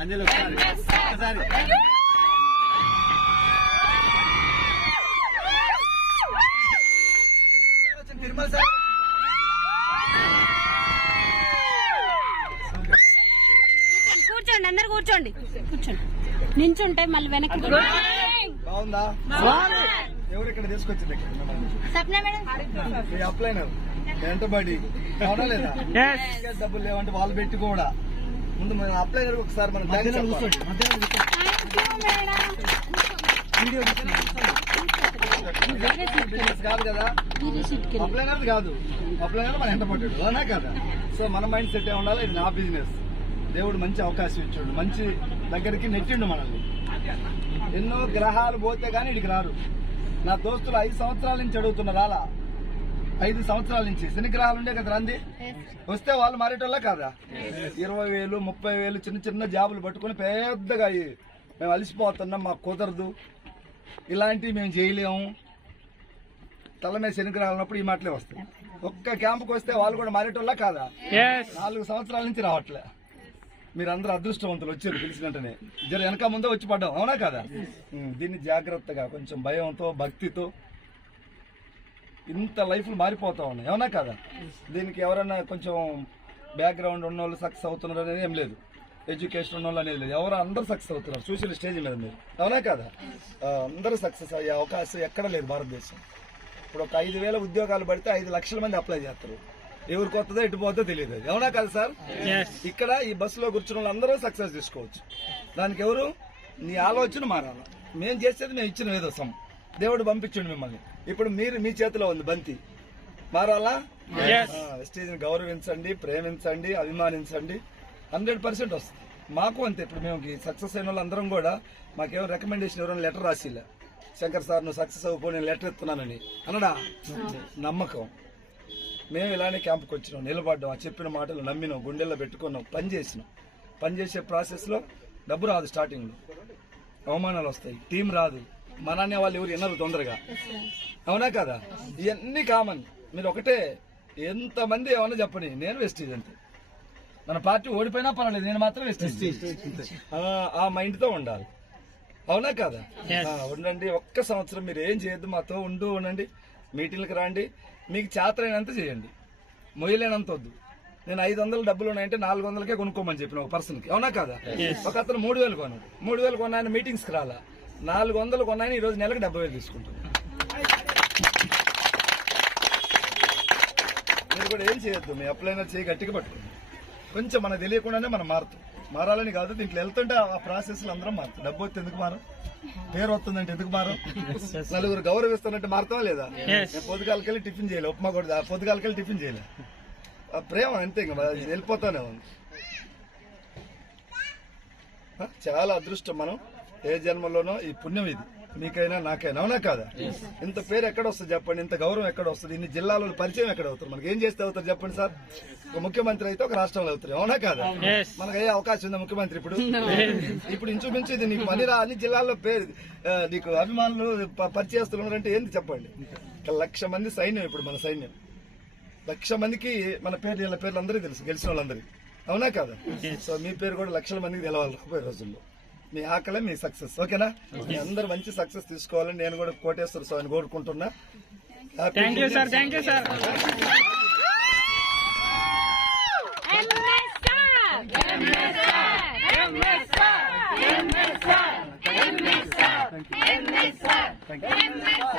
అంజలి Tirumala sir కూర్చోండి, అందరు కూర్చోండి. నించుంటే మళ్ళీ వెనక్కి బాగుందా? ఎవరు ఇక్కడ తీసుకొచ్చింది? అప్లైనర్ వెంటబడి అవునా లేదా? డబ్బులు లేవంటే వాళ్ళు పెట్టి కూడా ముందు మన అప్లైనర్ ఒకసారి మనం కాదు కదా, అప్లైనర్ కాదు, అప్లైనర్ మన ఎంత పడ్డాడు అవునా కదా? సో మన మైండ్ సెట్ ఏ ఉండాలి, ఇది నా బిజినెస్. దేవుడు మంచి అవకాశం ఇచ్చాడు, మంచి దగ్గరికి నెట్టిండు మనల్ని. ఎన్నో గ్రహాలు పోతే గానీ ఇడికి రారు. నా దోస్తులు 5 సంవత్సరాల నుంచి అడుగుతున్నారు, అలా 5 సంవత్సరాల నుంచి శని గ్రహాలు ఉండే కదా రండి, వస్తే వాళ్ళు మారేటోళ్ళ కాదా? 20,000 30,000 చిన్న చిన్న జాబులు పట్టుకుని పెద్దగా మేము అలసిపోతున్నాం, మాకు కుదరదు, ఇలాంటివి మేము చేయలేము, తల మీద శని గ్రహాలు ఉన్నప్పుడు ఈ మాటలే వస్తాయి. ఒక్క క్యాంపుకి వస్తే వాళ్ళు కూడా మారేటోళ్ళ కాదా? 4 సంవత్సరాల నుంచి రావట్లే. మీరందరూ అదృష్టవంతులు వచ్చారు పిలిచినట్టునే. జర వెనక ముందే వచ్చి పడ్డాం అవునా కదా? దీన్ని జాగ్రత్తగా కొంచెం భయంతో భక్తితో, ఇంత లైఫ్లు మారిపోతా ఉన్నాయి అవునా కదా? దీనికి ఎవరైనా కొంచెం బ్యాక్గ్రౌండ్ ఉన్న వాళ్ళు సక్సెస్ అవుతున్నారు అనేది ఏం లేదు, ఎడ్యుకేషన్ ఉన్న వాళ్ళు అనేది లేదు, ఎవరు అందరూ సక్సెస్ అవుతున్నారు సోషల్ స్టేజ్ మీద మీరు అవునా కదా? అందరూ సక్సెస్ అయ్యే అవకాశం ఎక్కడ లేదు భారతదేశం. ఇప్పుడు ఒక 5,000 ఉద్యోగాలు పడితే 5 లక్షల మంది అప్లై చేస్తారు. ఎవరికి వస్తుందో ఎటు పోతుందో తెలియదు, అవునా కదా సార్? ఇక్కడ ఈ బస్సులో కూర్చున్న వాళ్ళందరూ సక్సెస్ తీసుకోవచ్చు. దానికి ఎవరు? నీ ఆలోచన మారాలి. మేము చేసేది మేము ఇచ్చిన ఏదో దేవుడు పంపించండి మిమ్మల్ని. ఇప్పుడు మీరు మీ చేతిలో ఉంది బంతి, మారాలా? వెస్టేజ్ని గౌరవించండి, ప్రేమించండి, అభిమానించండి, 100% వస్తుంది. మాకు అంతే. ఇప్పుడు మేము సక్సెస్ అయిన వాళ్ళందరం కూడా మాకేమో రికమెండేషన్ ఎవరైనా లెటర్ రాసిలే, శంకర్ సార్ నువ్వు సక్సెస్ అవ్వకపోయి నేను లెటర్ ఇస్తున్నానని అనడా? నమ్మకం. మేము ఇలానే క్యాంపుకి వచ్చినాం, నిలబడ్డాం, చెప్పిన మాటలు నమ్మినాం, గుండెల్లో పెట్టుకున్నాం, పనిచేసినాం. పనిచేసే ప్రాసెస్లో డబ్బు రాదు, స్టార్టింగ్లో అవమానాలు వస్తాయి, టీం రాదు, మననే వాళ్ళు ఎవరు వినరు తొందరగా అవునా కదా? ఇవన్నీ కామన్. మీరు ఒకటే, ఎంతమంది ఏమన్నా చెప్పని, నేను వెస్టీజ్ అంతే. మన పార్టీ ఓడిపోయినా పర్వాలేదు, నేను మాత్రం వెస్టీజ్. ఆ మైండ్ తో ఉండాలి అవునా కదా? ఉండండి. ఒక్క సంవత్సరం మీరు ఏం చేయొద్దు, మాతో ఉండండి, మీటింగ్లకు రండి, మీకు చేతనైనంత చేయండి, మొయ్యలేనంత వద్దు. నేను 500 డబ్బులు ఉన్నాయంటే 400కే కొనుక్కోమని చెప్పిన ఒక పర్సన్కి అవునా కదా? ఒక అతను 3,000 కొన్నాడు, 3,000 కొన్నాయని మీటింగ్స్కి రాలా, 400 కొన్నాయని ఈ రోజు నెలకు 70,000 తీసుకుంటాను. మీరు కూడా ఏం చేయొద్దు, మీ అప్లైనర్ చేయి గట్టిగా పట్టుకోండి. కొంచెం మనకు తెలియకుండానే మనం మారుతాం. మారాలని కాదు, దీంట్లో వెళ్తుంటే ఆ ప్రాసెస్ లో అందరం మారుతాం. డబ్బు వస్తే ఎందుకు మారం, పేరు వస్తుందంటే ఎందుకు మారం, నలుగురు గౌరవిస్తున్నట్టు మారుతావా లేదా? నేను పొద్దుగాలకెళ్ళి టిఫిన్ చేయలే, ఉప్మా కూడా పొద్దుగాలకెళ్ళి టిఫిన్ చేయలే, ప్రేమ అంతే, ఇంకా వెళ్ళిపోతానే ఉంది. చాలా అదృష్టం మనం, ఏ జన్మలోనో ఈ పుణ్యం ఇది, మీకైనా నాకైనా అవునా కాదా? ఇంత పేరు ఎక్కడ వస్తుంది చెప్పండి, ఇంత గౌరవం ఎక్కడ వస్తుంది, ఇన్ని జిల్లాలో పరిచయం ఎక్కడ అవుతారు, మనకి ఏం చేస్తే అవుతారు చెప్పండి సార్? ఒక ముఖ్యమంత్రి అయితే ఒక రాష్ట్రంలో అవుతారు అవునా కాదా? మనకు అయ్యే అవకాశం ఉందా ముఖ్యమంత్రి? ఇప్పుడు ఇంచుమించు ఇది నీకు పనిరా, అన్ని జిల్లాల్లో పేరు, నీకు అభిమానులు పరిచయస్తులు ఉన్నారంటే ఏంది చెప్పండి? 1,00,000 మంది సైన్యం, ఇప్పుడు మన సైన్యం 1,00,000 మందికి మన పేర్లు అందరికీ తెలుసు, గెలిచిన వాళ్ళందరికీ అవునా కాదా? సో మీ పేరు కూడా 1,00,000 మందికి తెలవాలి రాబోయే రోజుల్లో. మీ ఆకలే మీ సక్సెస్, ఓకేనా? మీ అందరూ మంచి సక్సెస్ తీసుకోవాలని నేను కూడా కోటేశ్వర స్వామిని కోరుకుంటున్నా. Thank you sir. Thank you.